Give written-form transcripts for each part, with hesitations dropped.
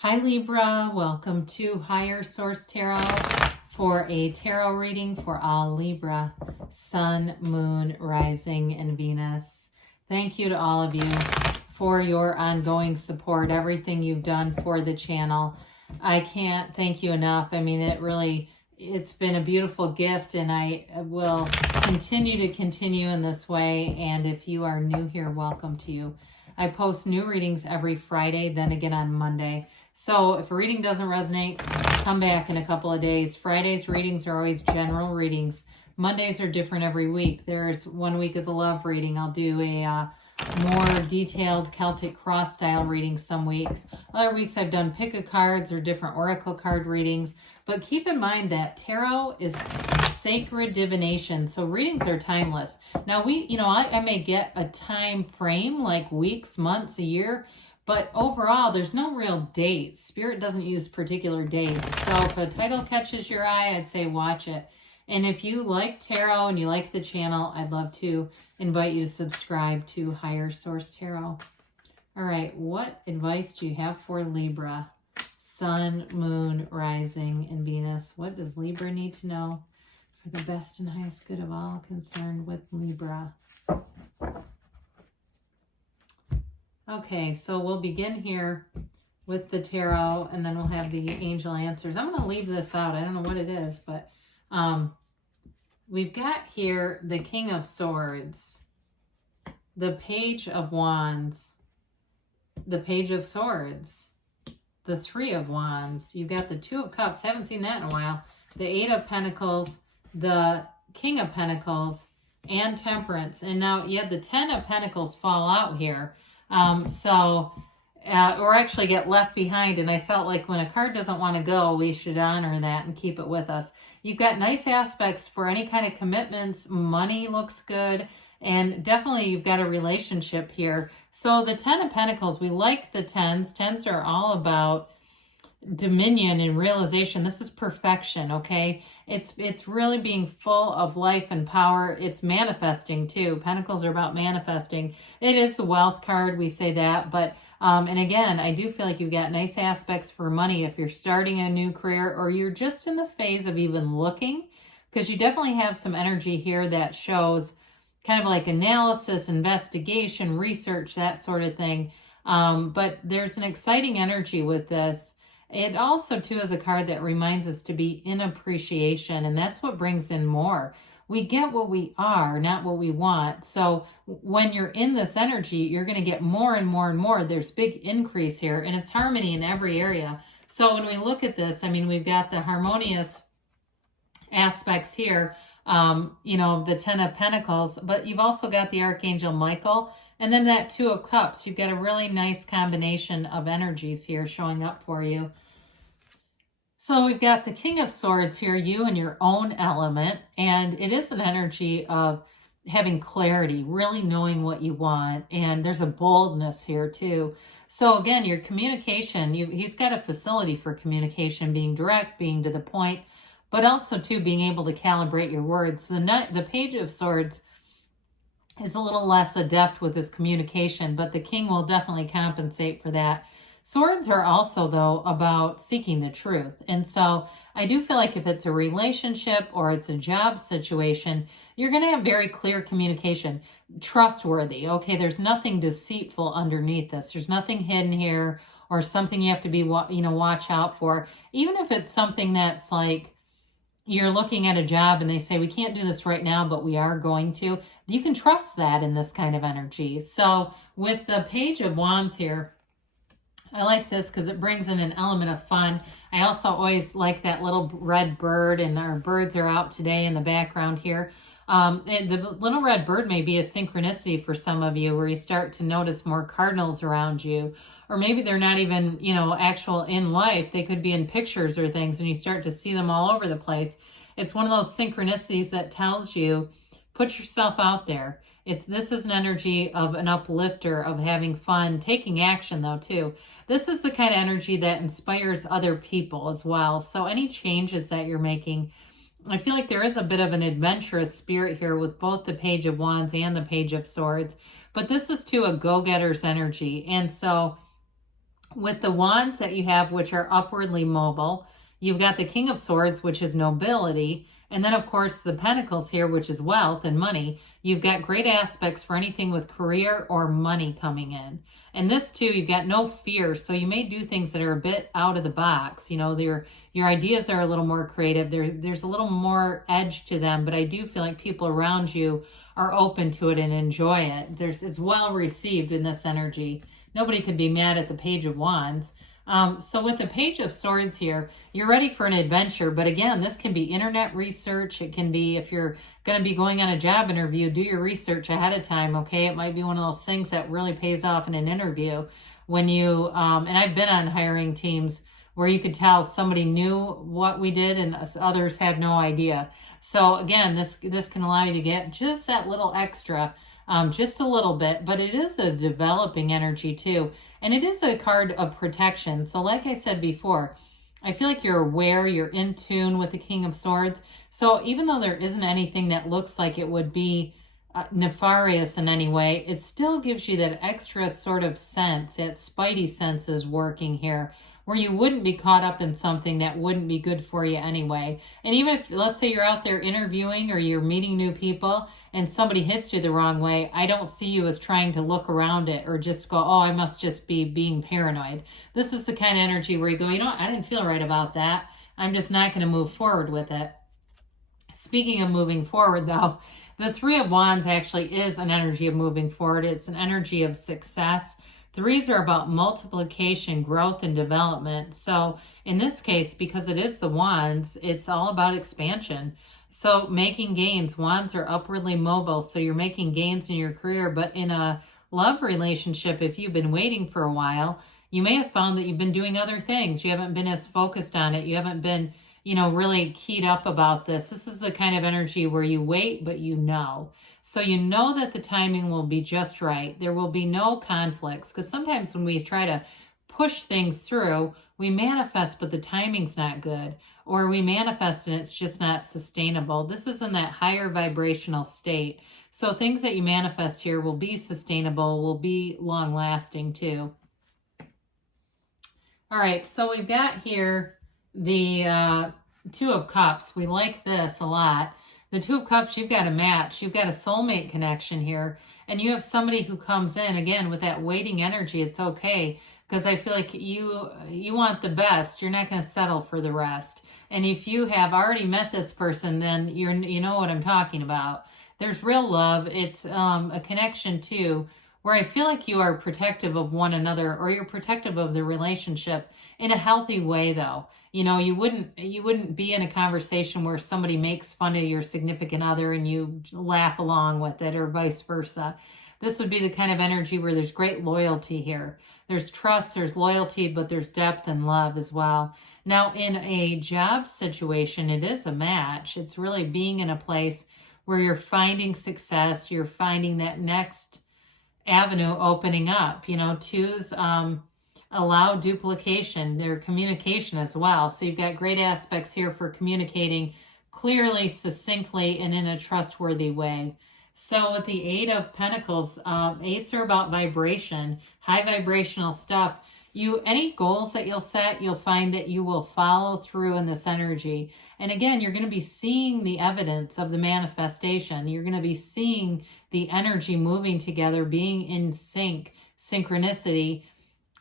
Hi Libra, welcome to Higher Source Tarot for a tarot reading for all Libra, Sun, Moon, Rising, and Venus. Thank you to all of you for your ongoing support, everything you've done for the channel. I can't thank you enough. I mean, it's been a beautiful gift, and I will continue in this way. And if you are new here, welcome to you. I post new readings every Friday, then again on Monday. So if a reading doesn't resonate, come back in a couple of days. Fridays readings are always general readings. Mondays are different every week. There's one week is a love reading. I'll do a more detailed Celtic cross style reading some weeks. Other weeks I've done pick a cards or different oracle card readings. But keep in mind that tarot is sacred divination, so readings are timeless. Now I may get a time frame like weeks, months, a year, but overall there's no real dates. Spirit doesn't use particular dates. So if a title catches your eye, I'd say watch it. And if you like tarot and you like the channel, I'd love to invite you to subscribe to Higher Source Tarot. All right, what advice do you have for Libra? Sun, Moon, Rising, and Venus. What does Libra need to know for the best and highest good of all concerned with Libra? Okay, so we'll begin here with the tarot, and then we'll have the angel answers. I'm going to leave this out. I don't know what it is, but we've got here the King of Swords, the Page of Wands, the Page of Swords, the Three of Wands. You've got the Two of Cups. Haven't seen that in a while. The Eight of Pentacles, the King of Pentacles, and Temperance. And now you have the Ten of Pentacles fall out here. Or actually get left behind. And I felt like when a card doesn't want to go, we should honor that and keep it with us. You've got nice aspects for any kind of commitments. Money looks good. And definitely you've got a relationship here. So the Ten of Pentacles, we like the tens. Tens are all about dominion and realization. This is perfection, okay? It's really being full of life and power. It's manifesting too. Pentacles are about manifesting. It is the wealth card, we say that, but and again, I do feel like you've got nice aspects for money if you're starting a new career or you're just in the phase of even looking, because you definitely have some energy here that shows kind of like analysis, investigation, research, that sort of thing. But there's an exciting energy with this. It also, too, is a card that reminds us to be in appreciation, and that's what brings in more. We get what we are, not what we want. So when you're in this energy, you're going to get more and more and more. There's big increase here, and it's harmony in every area. So when we look at this, I mean, we've got the harmonious aspects here, the Ten of Pentacles, but you've also got the Archangel Michael, and then that Two of Cups. You've got a really nice combination of energies here showing up for you. So we've got the King of Swords here, you and your own element, and it is an energy of having clarity, really knowing what you want, and there's a boldness here too. So again, your communication, he's got a facility for communication, being direct, being to the point, but also too being able to calibrate your words. The Page of Swords is a little less adept with his communication, but the King will definitely compensate for that. Swords are also, though, about seeking the truth. And so I do feel like if it's a relationship or it's a job situation, you're going to have very clear communication. Trustworthy. Okay, there's nothing deceitful underneath this. There's nothing hidden here or something you have to be, watch out for. Even if it's something that's like, you're looking at a job and they say, we can't do this right now, but we are going to. You can trust that in this kind of energy. So with the Page of Wands here, I like this because it brings in an element of fun. I also always like that little red bird, and our birds are out today in the background here. And the little red bird may be a synchronicity for some of you where you start to notice more cardinals around you. Or maybe they're not even, actual in life. They could be in pictures or things, and you start to see them all over the place. It's one of those synchronicities that tells you, put yourself out there. This is an energy of an uplifter, of having fun, taking action though too. This is the kind of energy that inspires other people as well. So any changes that you're making, I feel like there is a bit of an adventurous spirit here with both the Page of Wands and the Page of Swords. But this is too a go-getter's energy. And so With the wands that you have, which are upwardly mobile, you've got the King of Swords, which is nobility, and then of course the Pentacles here, which is wealth and money. You've got great aspects for anything with career or money coming in. And this too, you've got no fear, so you may do things that are a bit out of the box. You know, your ideas are a little more creative. There's a little more edge to them, but I do feel like people around you are open to it and enjoy it. It's well received in this energy. Nobody could be mad at the Page of Wands. So with the Page of Swords here, you're ready for an adventure. But again, this can be internet research. It can be, if you're going to be going on a job interview, do your research ahead of time, okay? It might be one of those things that really pays off in an interview. When you, and I've been on hiring teams where you could tell somebody knew what we did and others had no idea. So again, this can allow you to get just that little extra, just a little bit, but it is a developing energy too. And it is a card of protection. So like I said before, I feel like you're aware, you're in tune with the King of Swords. So even though there isn't anything that looks like it would be nefarious in any way, it still gives you that extra sort of sense, that spidey sense is working here, where you wouldn't be caught up in something that wouldn't be good for you anyway. And even if, let's say you're out there interviewing or you're meeting new people and somebody hits you the wrong way, I don't see you as trying to look around it or just go, oh, I must just be being paranoid. This is the kind of energy where you go, you know what, I didn't feel right about that. I'm just not going to move forward with it. Speaking of moving forward, though, the Three of Wands actually is an energy of moving forward. It's an energy of success. Threes are about multiplication, growth, and development. So in this case, because it is the Wands, it's all about expansion. So making gains. Wands are upwardly mobile, so you're making gains in your career. But in a love relationship, if you've been waiting for a while, you may have found that you've been doing other things. You haven't been as focused on it. You haven't been, really keyed up about this. This is the kind of energy where you wait, but you know. So you know that the timing will be just right. There will be no conflicts, because sometimes when we try to push things through, we manifest, but the timing's not good, or we manifest and it's just not sustainable. This is in that higher vibrational state. So things that you manifest here will be sustainable, will be long lasting too. All right, so we've got here the Two of Cups. We like this a lot. The Two of Cups, you've got a match. You've got a soulmate connection here. And you have somebody who comes in, again, with that waiting energy. It's okay, because I feel like you want the best. You're not going to settle for the rest. And if you have already met this person, then you know what I'm talking about. There's real love. It's a connection, too, where I feel like you are protective of one another, or you're protective of the relationship in a healthy way, though. You wouldn't be in a conversation where somebody makes fun of your significant other and you laugh along with it, or vice versa. This would be the kind of energy where there's great loyalty here. There's trust, there's loyalty, but there's depth and love as well. Now, in a job situation, it is a match. It's really being in a place where you're finding success, you're finding that next avenue opening up. Twos allow duplication, their communication as well. So you've got great aspects here for communicating clearly, succinctly, and in a trustworthy way. So with the Eight of Pentacles, eights are about vibration, high vibrational stuff. Any goals that you'll set, you'll find that you will follow through in this energy. And again, you're going to be seeing the evidence of the manifestation. You're going to be seeing the energy moving together, being in synchronicity,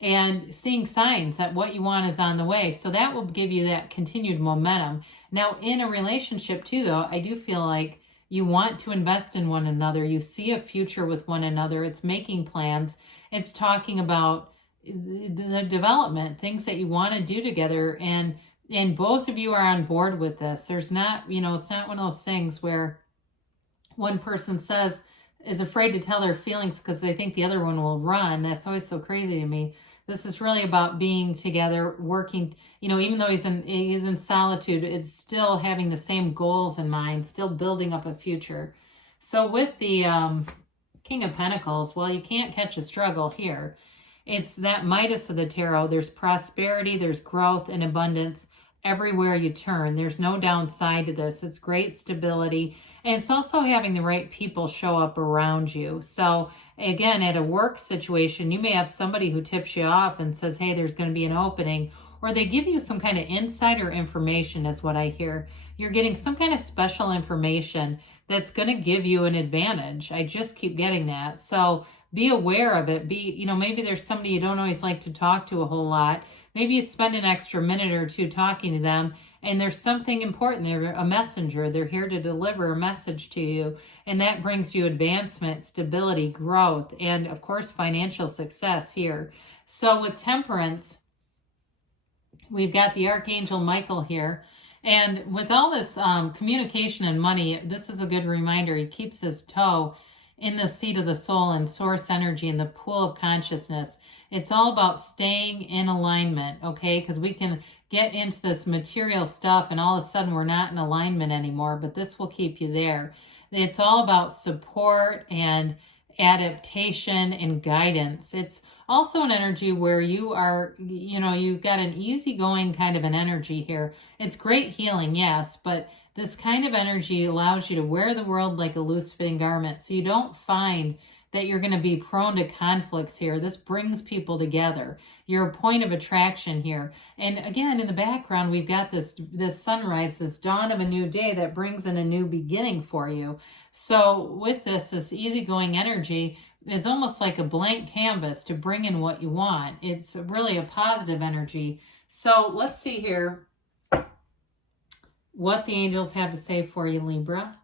and seeing signs that what you want is on the way. So that will give you that continued momentum. Now, in a relationship too, though, I do feel like you want to invest in one another. You see a future with one another. It's making plans. It's talking about the development, things that you want to do together. And both of you are on board with this. There's not, it's not one of those things where one person is afraid to tell their feelings because they think the other one will run. That's always so crazy to me. This is really about being together, working, even though he's in solitude, it's still having the same goals in mind, still building up a future. So with the King of Pentacles, well, you can't catch a struggle here. It's that Midas of the tarot. There's prosperity, there's growth and abundance everywhere you turn. There's no downside to this. It's great stability. And it's also having the right people show up around you. So Again, at a work situation, you may have somebody who tips you off and says, hey, there's going to be an opening, or they give you some kind of insider information is what I hear. You're getting some kind of special information that's going to give you an advantage. I just keep getting that. So be aware of it. Maybe there's somebody you don't always like to talk to a whole lot. Maybe you spend an extra minute or two talking to them, and there's something important. They're a messenger. They're here to deliver a message to you, and that brings you advancement, stability, growth, and of course, financial success here. So with Temperance, we've got the Archangel Michael here. And with all this communication and money, this is a good reminder. He keeps his toe in the seat of the soul and source energy in the pool of consciousness. It's all about staying in alignment, okay? Because we can get into this material stuff and all of a sudden we're not in alignment anymore, but this will keep you there. It's all about support and adaptation and guidance. It's also an energy where you are, you've got an easygoing kind of an energy here. It's great healing, yes, but this kind of energy allows you to wear the world like a loose-fitting garment, so you don't find that you're going to be prone to conflicts here. This brings people together. You're a point of attraction here. And again, in the background, we've got this sunrise, this dawn of a new day that brings in a new beginning for you. So with this easygoing energy is almost like a blank canvas to bring in what you want. It's really a positive energy. So let's see here what the angels have to say for you, Libra.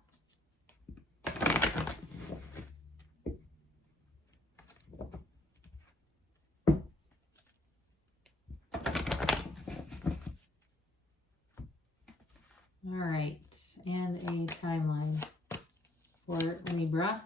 All right, and a timeline for Libra.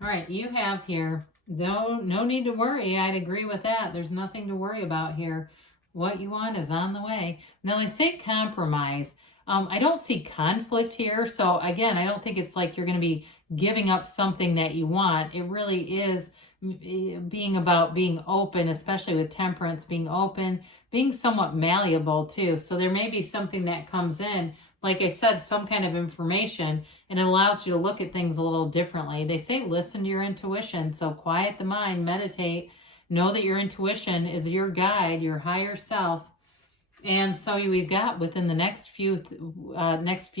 All right, you have here, no need to worry. I'd agree with that. There's nothing to worry about here. What you want is on the way. Now, they say compromise. I don't see conflict here. So again, I don't think it's like you're going to be giving up something that you want. It really is being about being open, especially with Temperance, being open, being somewhat malleable too. So there may be something that comes in, like I said, some kind of information, and it allows you to look at things a little differently. They say listen to your intuition. So quiet the mind, meditate, know that your intuition is your guide, your higher self. And so we've got within the next few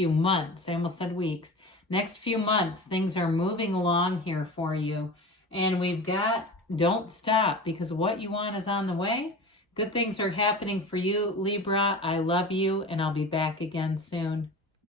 months, I almost said weeks, next few months, things are moving along here for you. And we've got don't stop, because what you want is on the way. Good things are happening for you, Libra. I love you, and I'll be back again soon.